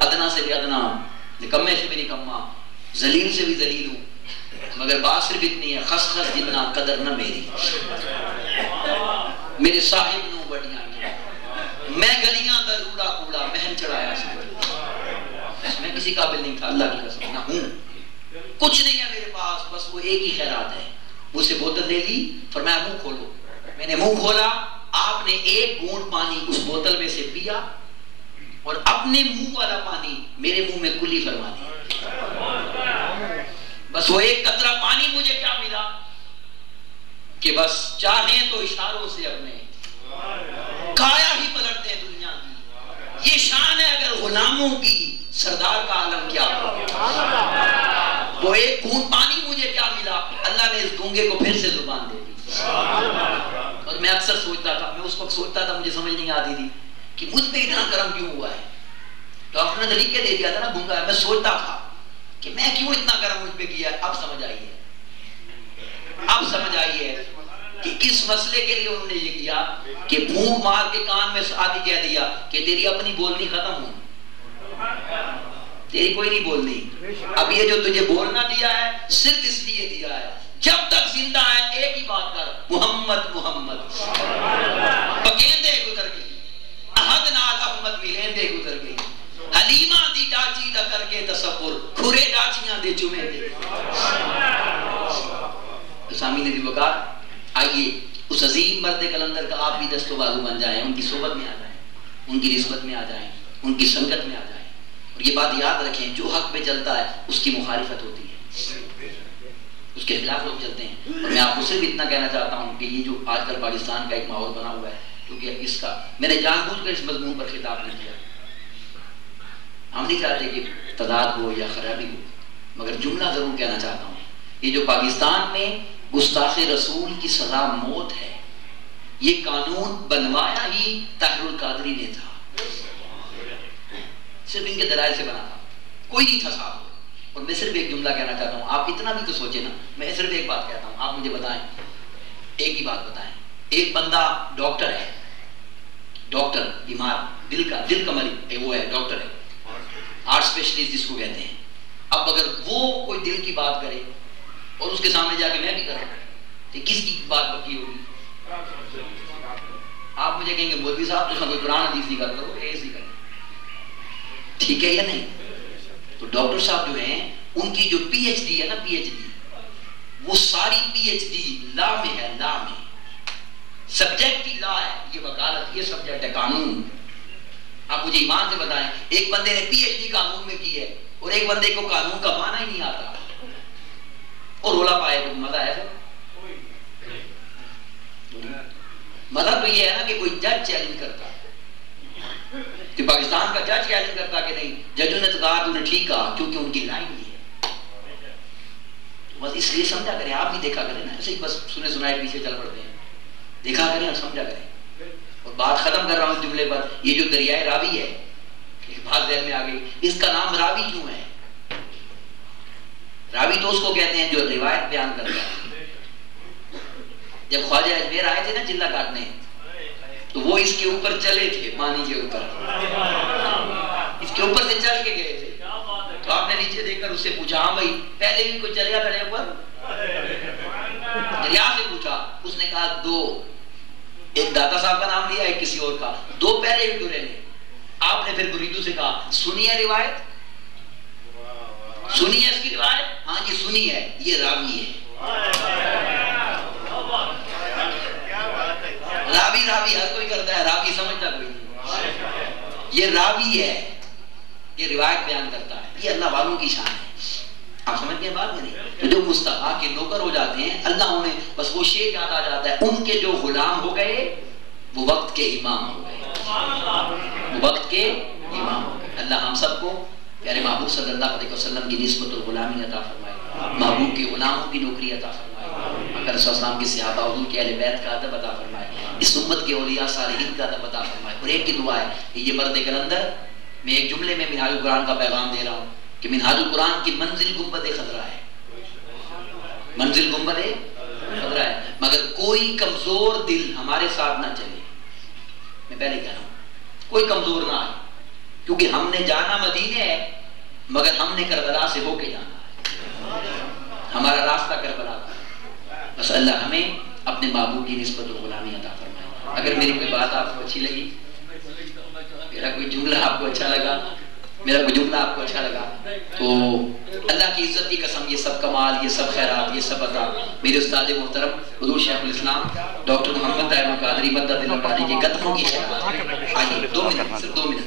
ادنا سے بھی ادنا، نکمے سے بھی نکما، ذلیل سے بھی ذلیل ہوں، مگر بات صرف اتنی ہے خس جتنا قدر نہ میری. میرے صاحب نو بڑیاں میں گلیاں ضرورا کوڑا مہن چڑھایا سب. میں کسی قابل نہیں تھا اللہ کی قسم، نہ ہوں، کچھ نہیں ہے میرے پاس، بس وہ ایک ہی خیرات ہے. مجھ سے بوتل لے لی، فرمایا منہ کھولو. میں نے منہ کھولا، آپ نے ایک گھونٹ پانی اس بوتل میں سے پیا اور اپنے منہ والا پانی میرے منہ میں کلی فرما دیا. بس وہ ایک قطرہ پانی مجھے کیا ملا کہ بس چاہیں تو اشاروں سے اپنے کایا ہی پلٹ دیں دنیا کی. یہ شان ہے اگر غلاموں کی، سردار کا عالم کیا ہو. وہ ایک گھونٹ پانی مجھے کیا ملا، اللہ نے اس گونگے کو پھر سے زبان دے دی. اور میں اکثر سوچتا تھا، میں اس وقت سوچتا تھا، مجھے سمجھ نہیں آتی تھی کہ مجھ پہ اتنا کرم کیوں ہوا ہے. ڈاکٹر نے لکھ کے دے دیا تھا نا گونگا ہے. میں سوچتا تھا کہ میں کیوں اتنا کرم مجھ پہ کیا ہے. اب سمجھ آئی ہے کہ کس مسئلے کے لیے انہوں نے یہ کیا کہ پھونک مار کے کان میں آدھی کہہ دیا کہ تیری اپنی بولنی ختم ہو، تیری کوئی نہیں بولنی. اب یہ جو تجھے بولنا دیا ہے صرف اس لیے دیا ہے جب تک زندہ ہے ایک ہی بات کر، محمد محمد. پکیندے گزر گئی، احد نال احمد ملیندے گزر گئی، حلیمہ دی ڈاچی دا کر کے تصور، کھرے ڈاچیاں دے چومے دے. سامعین دی وقار آئیے اس عظیم مرد کلندر کا آپ بھی دست و بازو بن جائیں، ان کی صحبت میں آ جائیں، ان کی نسبت میں آ جائیں، ان کی سنگت میں آ جائیں. اور یہ بات یاد رکھیں جو حق پہ چلتا ہے اس کی مخالفت ہوتی ہے، اس کے خلاف لوگ چلتے ہیں. اور میں آپ کو صرف اتنا کہنا چاہتا ہوں کہ یہ جو آج کل پاکستان کا ایک ماحول بنا ہوا ہے، کیونکہ اس کا میں نے جان بوجھ کر اس مضمون پر خطاب نہیں کیا. ہم نہیں چاہتے کہ تضاد ہو یا خرابی ہو، مگر جملہ ضرور کہنا چاہتا ہوں. یہ جو پاکستان میں گستاخ رسول کی سزا موت ہے، یہ قانون بنوایا ہی طاہر القادری نے تھا، صرف ان کے دلائل سے بنا تھا، کوئی نہیں تھا صاحب. اور میں صرف ایک جملہ کہنا چاہتا ہوں، آپ اتنا بھی تو سوچیں نا. میں صرف ایک بات کہتا ہوں، آپ مجھے بتائیں، ایک ہی بات بتائیں. ایک بندہ ڈاکٹر ہے، ڈاکٹر بیمار، دل کا مریض وہ ہے، ڈاکٹر ہے، ہارٹ اسپیشلسٹ جس کو کہتے ہیں. اب اگر وہ کوئی دل کی بات کرے اور اس کے سامنے جا کے میں بھی کروں تو کس کی بات پکی ہوگی؟ آپ مجھے کہیں گے مولوی صاحب تو قرآن حدیث نہیں کر کرو، ایسے ہی کریں. ٹھیک ہے یا نہیں؟ تو ڈاکٹر صاحب جو ہیں ان کی جو پی ایچ ڈی ہے نا، پی ایچ ڈی، وہ ساری پی ایچ ڈی لا میں ہے، لا میں سبجیکٹ ہی لا ہے، یہ وکالت، یہ سبجیکٹ ہے قانون۔ آپ مجھے ایمان سے بتائیں، ایک بندے نے پی ایچ ڈی قانون میں کی ہے اور ایک بندے کو قانون کا معنی ہی نہیں آتا اور رولا پائے، تو مزہ ہے سر؟ مزہ تو یہ ہے نا کہ کوئی جج چیلنج کرتا ہے، کہ پاکستان کا جج چیلنج کرتا کہ نہیں ججوں نے تو کہا، تو نے ٹھیک کہا، کیونکہ ان کی لائن ہی ہے۔ بس اس لیے سمجھا کریں، آپ بھی دیکھا کریں نا، ایسے ہی بس سنے سنائے پیچھے چل پڑتے ہیں، دیکھا کریں اور سمجھا کریں۔ اور بات ختم کر رہا ہوں اس جملے پر، یہ جو دریائے راوی ہے، ایک بات ذہن میں آ گئی، اس کا نام راوی کیوں ہے؟ راوی تو اس کو کہتے ہیں جو روایت بیان کرتا ہے۔ جب خواجہ اجمیر آئے تھے نا چلہ کاٹنے، تو وہ اس کے اوپر چلے تھے، پانی کے اوپر، اس کے اوپر سے چل کے گئے تھے، تو آپ نے نیچے دیکھ کر اس سے پوچھا، ہاں بھائی پہلے بھی کوئی چلے گا کھڑے اوپر؟ دریا سے پوچھا، اس نے کہا دو، ایک داتا صاحب کا نام لیا، ایک کسی اور کا، دو پہلے بھی ٹرے نے۔ آپ نے پھر مریدوں سے کہا سنیے روایت، سنیے اس کی روایت، ہاں جی سنی ہے، یہ راوی ہے۔ راوی راوی ہر کوئی کرتا ہے، راوی سمجھتا کوئی نہیں، یہ راوی ہے، یہ روایت بیان کرتا ہے، یہ اللہ والوں کی شان ہے۔ آپ سمجھتے ہیں بات میں نہیں؟ تو جو مصطفیٰ کے نوکر ہو جاتے ہیں، اللہ انہیں بس وہ شعر یاد آ جاتا ہے، ان کے جو غلام ہو گئے وہ وقت کے امام ہو گئے، وہ وقت کے امام ہو گئے۔ اللہ ہم سب کو پیارے محبوب صلی اللہ علیہ وسلم کی نسبت الغلامی عطا فرمائے، محبوب کے غلاموں کی نوکری عطا فرمائے، اکرم صلی اللہ علیہ وسلم کے صحابہ حضور کے اہل بیت کا ادب عطا فرمائے، اس امت کے اولیاء صالحین کا ادب عطا فرمائے۔ اور ایک کی دعا ہے کہ یہ مرد کلندر، میں ایک جملے میں منہاج القرآن کا پیغام دے رہا ہوں کہ منہاج القرآن کی منزل گنبد خضرا ہے، منزل گنبد خضرا ہے، مگر کوئی کمزور دل ہمارے ساتھ نہ چلے۔ میں پہلے کہہ رہا ہوں کوئی کمزور نہ آئے، کیونکہ ہم نے جانا مدینے ہے مگر ہم نے کربلا سے ہو کے جانا ہے، ہمارا راستہ کربلا کا۔ بس اللہ ہمیں اپنے محبوب کی نسبت و غلامی عطا فرمائے۔ اگر میری کوئی بات آپ کو اچھی لگی، میرا کوئی جملہ آپ کو اچھا لگا، میرا کوئی جملہ آپ کو اچھا لگا، تو اللہ کی عزت کی قسم یہ سب کمال، یہ سب خیرات، یہ سب عطا میرے استاد محترم حضور شیخ الاسلام ڈاکٹر محمد طاہر القادری مدد اللہ تعالی کے قدموں کی خیرات۔ آئیے 2 منٹ، صرف 2 منٹ۔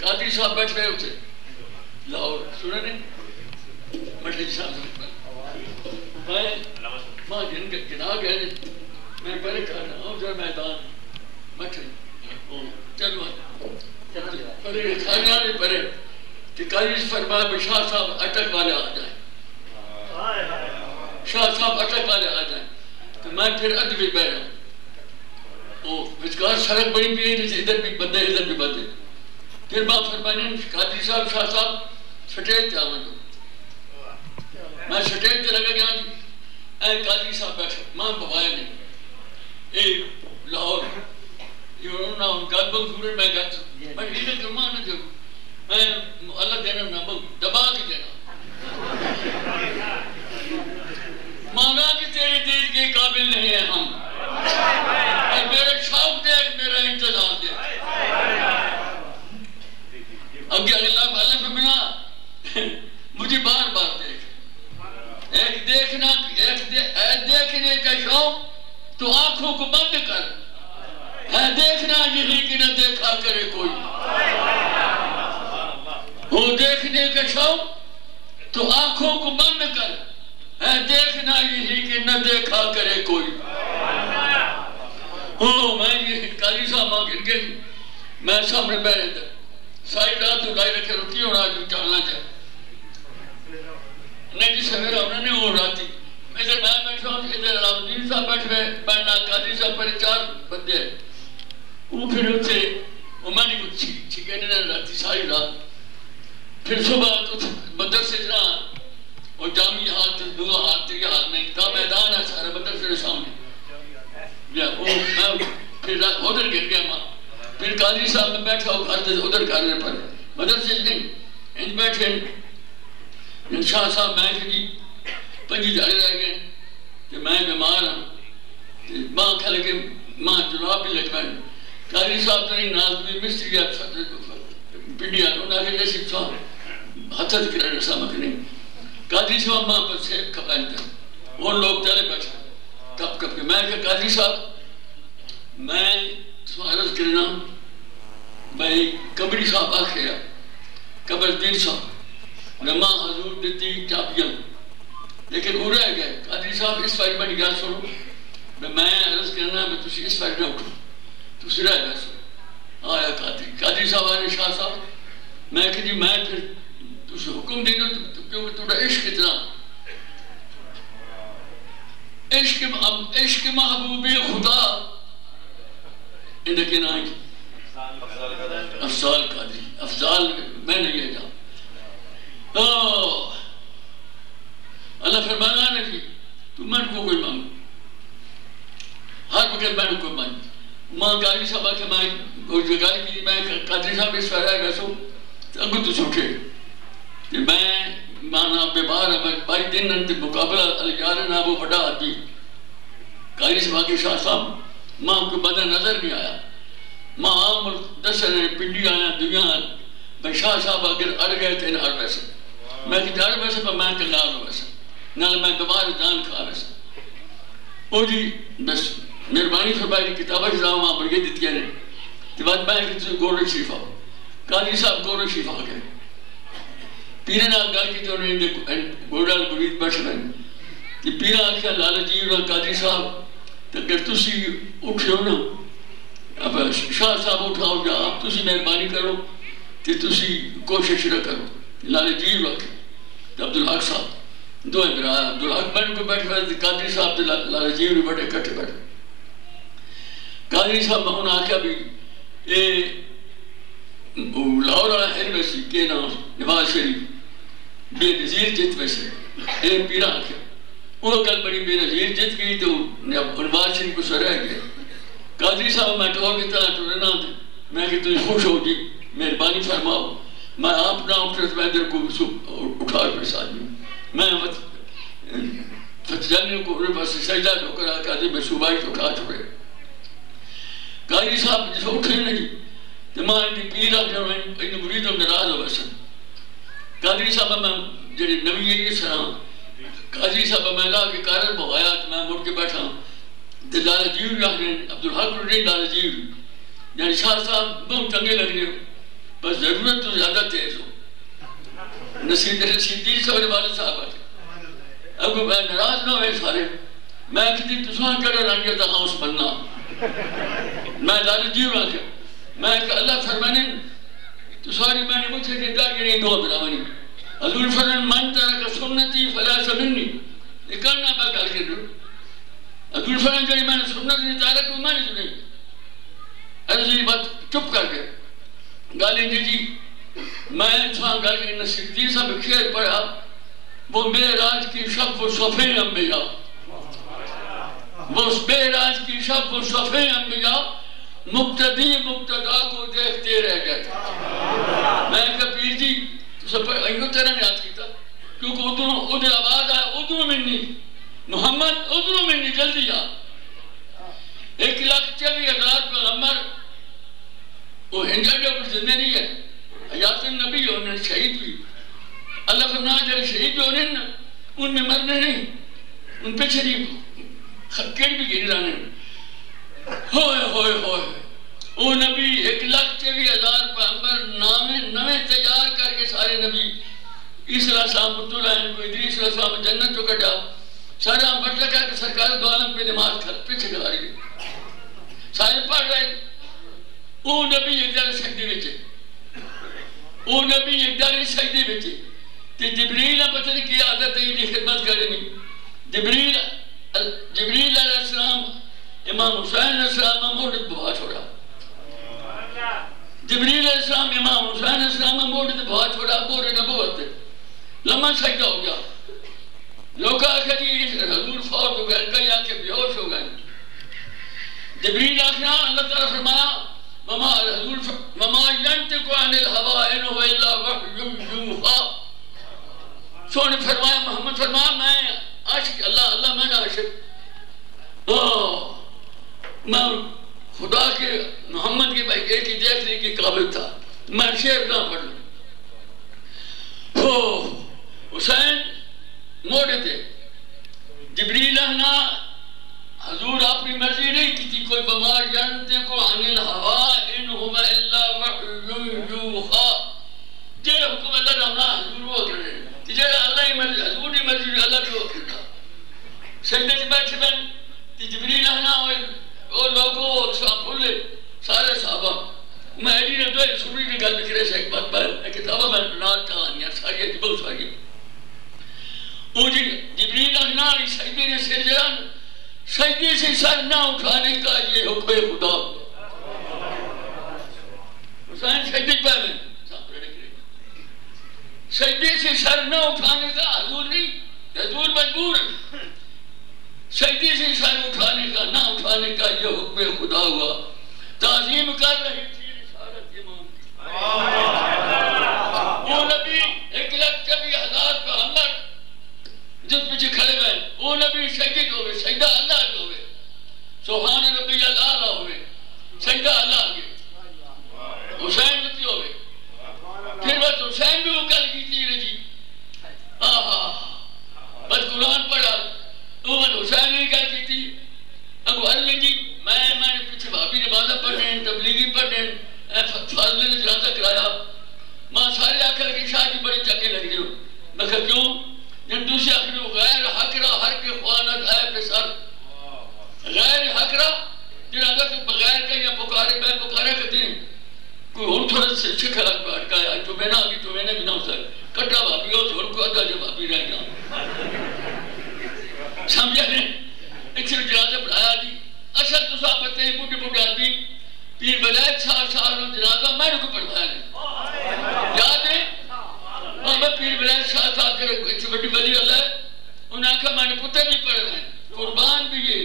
قادری صاحب بیٹھ رہے ہوتے لاہور، سنے نہیں مٹھے صاحب میں گنا گئے، میں پہلے کھانا ہوں جو میدان مٹھے چلو پہلے کھانا نہیں پڑے کہ قادری فرمایا بھی شاہ صاحب اٹک والے آ جائیں، شاہ صاحب اٹک والے آ جائیں، تو میں پھر ادبی بیٹھ رہا ہوں، وہ وچکار سڑک بڑی بھی ہے، ادھر بھی بندے ادھر بھی بندے، پھر بات فرمانے قادری صاحب شاہ صاحب سٹیج پہ آنا، میں سٹیج پہ لگا گیا، اے قادری صاحب بیٹھا، ماں بوائے نہیں، اے لاہور یہ انہوں نے گل بنگ میں گیا، میں یہ نہیں کروں نہ جو میں اللہ دینا نہ دبا کے دینا، مانا کہ تیری دید کے قابل نہیں ہیں ہم، اور میرے شوق دیکھ، میرا انتظار دیکھ، اب کیا اللہ والا فرمایا مجھے بار بار دیکھ، ایک دیکھنا دیکھنے کا شوق تو آنکھوں کو بند کر، ہے دیکھنا یہی کہ نہ دیکھا کرے کوئی، وہ دیکھنے کا شوق تو آنکھوں کو بند کر، ہے دیکھنا یہی کہ نہ دیکھا کرے کوئی۔ میں یہ قاضی صاحب ماں گر گئی، میں سامنے بیٹھے تھا، ساری رات اٹھائی رکھے روکی اور آج چلنا چاہے نہیں جی سویرا انہوں نے وہ راتی ادھر میں بیٹھا ہوں، ادھر علاؤالدین صاحب بیٹھ گئے، بڑھنا قاضی صاحب پر 4 بندے ہیں، وہ پھر اتھے وہ میں نے کچھ چھکے نہیں راتی ساری رات، پھر صبح مدرسے جنا اور جامعی ہاتھ 2 ہاتھ 3 ہاتھ نہیں تھا، میدان ہے سارے مدرسے کے سامنے، میں پھر ادھر گر گیا ماں، پھر قاضی صاحب میں بیٹھا ہو ادھر کرنے پر مدرسے نہیں انج بیٹھے شاہ صاحب میں کہ جی 5 دھیاڑے رہ گئے کہ میں بیمار ہوں ماں کھا لگے ماں جناب بھی لگ پائے قاضی صاحب تو نہیں نازمی مستری پنڈیا انہوں نے جیسے حسد کرنے سامک نہیں قاضی صاحب ماں پر سے کھپائن کر وہ لوگ چلے بیٹھے کب کب کے میں کہ قاضی صاحب میں عرض کرنا بھائی قبری صاحب آخیا قبر دین صاحب نما حضور دیتی چاپیاں لیکن وہ رہ گئے قاضی صاحب اس فائد میں نگاہ سنو میں عرض کرنا میں تسی اس فائد نہ اٹھو تسی رہ گئے سنو آیا قاضی صاحب آنے شاہ صاحب میں کہ جی میں پھر تسی حکم دینا کیونکہ تھوڑا عشق اتنا عشق محبوب خدا اندھے نائیں افضال قادری افضال میں نہیں ہے جاؤں اللہ فرمانا نہیں تو من کو کوئی مانگو ہر وقت میں کوئی مانگو ماں قادری صاحب آکے میں جگہ کی میں قادری صاحب اس فرائے گا سو اگو تو چھوٹے کہ میں مانا بیمار ہے بائی دن انتے مقابلہ الیارنا وہ بڑا آدمی قادری صاحب آکے شاہ صاحب ماں کو بدن نظر نہیں آیا ماں عام دسنے پنڈی آیا دنیا میں شاہ صاحب اگر اڑ گئے تھے نہ اڑ ویسے میں کہ اڑ ویسے پر میں کہ نال ویسے نال میں بیمار جان کھا ویسے او جی بس مہربانی فرمائی کتابہ کی زاؤں آپ یہ دیتی ہے کہ بعد میں کہ تجھے گولڈ شریف آؤ قاضی صاحب گولڈ شریف آ گئے پیرے نہ گل کی تو انہیں گولڈال مرید بیٹھ رہے کہ پیرا آکھا لالا جی اور قاضی صاحب تو اگر تسی اٹھے ہو نا اب شاہ صاحب اٹھاؤ جا آپ تسی مہربانی کرو کہ تسی کوشش نہ کرو لالا جی رکھے تو عبدالحق صاحب دو ادھر آیا عبدالحق بن کو بیٹھ رہے قاضی صاحب تو لالا جی بھی بڑے کٹھے بیٹھے قاضی صاحب میں انہوں نے آکھا بھی اے لاہور والا ہے ویسی کہ نام نواز شریف بے نظیر جت ویسے اے پیرا آکھا وہ گل بڑی بے نظیر جت گئی تو نواز شریف کو سرہ گئے قاضی صاحب میں ٹھوڑ کی طرح ٹھوڑنا میں کہ تجھے خوش ہو جی مہربانی فرماؤ میں آپ نہ اٹھے تو میں در کو اٹھا کر ساتھ دوں میں فتجانی کو انہیں پاس سجدہ جو کرا قاضی میں صوبائی سے اٹھا چھوڑے قاضی صاحب جسے اٹھے نہیں تو میں انہیں پیرا کرو انہیں مریدوں نراز ہو بسن قاضی صاحب میں جنہیں نوی یہ سرام قاضی صاحب میں لا کے کارت بغایا تو میں مڑ کے بیٹھا ہوں لالا جیو یعنی عبدالحق رجی لالا جیو یعنی شاہ صاحب بہت چنگے لگ رہے ہو بس ضرورت تو زیادہ تیز ہو نصیدی صاحب والد صاحب آتے اب میں نراز نہ ہوئے سارے میں کہتی تسوان کرو رنگی تا ہاؤس بننا میں لالا جیو آکے میں کہ اللہ فرمانے تسوانی میں نے مجھے دیدار کے نہیں دعا بناوانی حضور فرمان من ترک سنتی فلا سمنی یہ کرنا میں گل کر رہا حضور فرمان جڑی میں نے سنت نہیں تارک وہ میں نے سنی عرض یہ بات چپ کر کے گالیں جی میں انسان گل کے نصیدی صاحب خیر پڑھا وہ معراج کی شب و صفے انبیاء وہ معراج کی شب و صفے انبیاء مقتدی مقتدا کو دیکھتے رہ گئے میں کہا پیر جی تو سب انگو تیرا نے یاد کیتا کیونکہ ادھر آواز آئے ادھر منی محمد ادھر منی جلدی آ 1,40,000 پیغمبر وہ ہنجا جو پر زندہ نہیں ہے حیات النبی انہیں شہید بھی اللہ فرمایا جب شہید بھی انہیں ان میں مرنے نہیں ان پہ چھری کیڑ بھی گری لانے ہوئے ہوئے ہوئے وہ نبی 1,40,000 پیغمبر نوے تیار کر کے سارے نبی عیسیٰ علیہ السلام مطلعین کو ادریس علیہ السلام جنت کو کٹا سارے ہم بڑھ لگا کہ سرکار دو عالم پہ نماز پیچھے کھلا رہی سارے پڑھ رہے وہ نبی ایک دار سجدے بچے وہ نبی ایک دار سجدے بچے کہ جبریل پتہ نہیں کی عادت ہے یہ خدمت کرنی جبریل علیہ السلام امام حسین علیہ السلام مورد بہا چھوڑا جبریل علیہ السلام امام حسین علیہ السلام مورد بہا چھوڑا مورد نبوت لمحہ سجدہ ہو گیا لوگ آکھا جی حضور فوت ہو گئے کئی آکے بیہوش ہو گئے جبریل آکھا اللہ تعالیٰ فرمایا وما ينطق عن الهوى إن هو إلا وحي يوحى. سونے فرمایا محمد فرمایا میں عاشق اللہ میں عاشق میں خدا کے محمد کے بھائی ایک ہی دیکھنے کی قابل تھا. میں شعر نہ پڑھ لوں. حسین موڑے تھے. جبریل آنا حضور اپنی مرضی نہیں کی تھی. کوئی بما ينطق عن الهوى إن هو إلا وحي يوحى. جے حکم اللہ رہنا حضور وہ کرے تجھے اللہ ہی مرضی حضور ہی مرضی اللہ بھی وہ کرتا. سجدے سے بیٹھے بین جبریل آنا اور لوگوں پھولے سارے صحابہ میں ایڈی نے دوئے سنی نے گل بکرے سے ایک بات پہل ایک کتابہ میں نات کہانیاں ساریہ جی بہت ساریہ وہ جبریل آنا سجدے نے سر جران سجدے سے سر نہ اٹھانے کا یہ حکم خدا. حسین سجدے پہ میں سجدے سے سر نہ اٹھانے کا حضور نہیں حضور مجبور سجدے سے سر اٹھانے کا نہ اٹھانے کا یہ حکم خدا ہوا. تعظیم کر رہی تھی رسالت امام کی. وہ نبی 1,24,000 کا ہمر جس پیچھے کھڑے ہوئے وہ نبی سجد ہوئے سجدہ اللہ کے ہوئے سبحان ربی اللہ ہوئے سجدہ اللہ کے. حسین نتی ہوئے پھر بس حسین بھی وہ کل کی تھی جی بس قرآن پڑھا تو بس حسین بھی کل کی تھی. اب ہر لیں جی میں پیچھے بھابی نمازہ پڑھنے تبلیغی پڑھنے فاضل نے جنازہ کرایا ماں سارے آخر کی شاہ جی بڑی چکے لگ رہے ہو. میں کہا کیوں جن دوسرے آخر غیر حق را ہر کے خوانت ہے پہ سر. غیر حق را جنازہ تو بغیر کا یا پکارے میں پکارے کرتے ہیں کوئی ہون تھوڑا سے چھکھا بات کا ہے تو میں نہ آگی تو میں نے بھی نہ ہو سکتا کٹا بھابی ہو تو ان کو ادھا جو بھابی رہ گیا سمجھا نہیں. ایک صرف جنازہ پڑھایا دی اصل تو صاحب پتے ہیں بوٹے بوٹے آدمی پیر بلائد سال جنازہ میں نے کو پڑھایا نہیں یاد ہے میں پیر بلائد صاحب کے بڑی ولی اللہ ہے انہیں آنکھا میں نے پتر نہیں پڑھ رہے قربان بھی یہ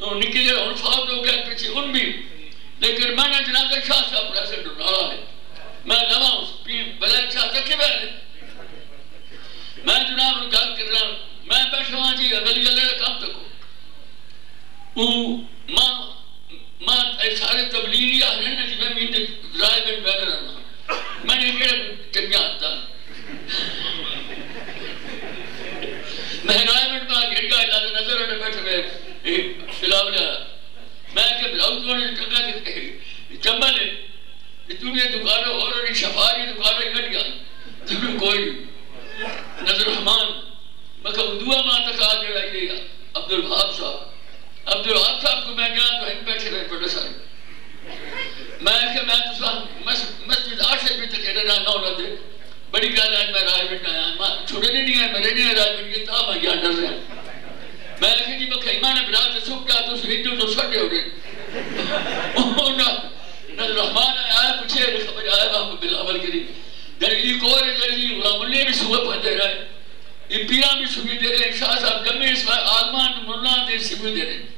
نکلے اور فاؤد ہو گئے پیچھے ان بھی لیکن میں نے جنازہ شاہ صاحب پڑھا سے ڈھونڈا ہے میں نواں پیر بلائد صاحب تک بیٹھے میں جناب گل کر رہا ہوں میں بیٹھا ہوں جی ولی اللہ کا کام تک ماں سارے تبلیغی آنے نا جی میں میندے رائے بن بیٹھا رہا میں نے کہڑا چنگا آتا میں رائے بن با گھڑگا اجازت نظر رہنے بیٹھے میں سلام لیا میں کہ بلاؤ تو نے چنگا کہ چمبل ہے تو نے دکانوں اور رہی شفاری دکانوں ہی گھٹ گیا تو نے کوئی نظر رحمان میں کہ دعا ماں تک آ جڑا یہ عبدالوہاب صاحب کو میں گیا تو ہم بیٹھے رہے بڑے سارے میں کہ میں تو مسجد آشے بھی تک رہنا نہ ہونا دے بڑی گال آج میں رائے بیٹھ آیا چھوڑے نہیں آئے میرے نہیں رائے بیٹھ گئے تاہم آگیا ڈر رہے ہیں میں کہ جی بکھا ایمان برات سکھ گیا تو سہیدوں تو سٹے ہو گئے نظر رحمان آیا پوچھے خبر آیا وہاں بلاول کے لیے جب یہ کور ہے جب یہ غلام اللہ بھی صبح پہنچے رہے یہ پیران بھی سبھی دے رہے ہیں شاہ صاحب جمعی اس میں آلمان ملان دے سبھی دے رہے ہیں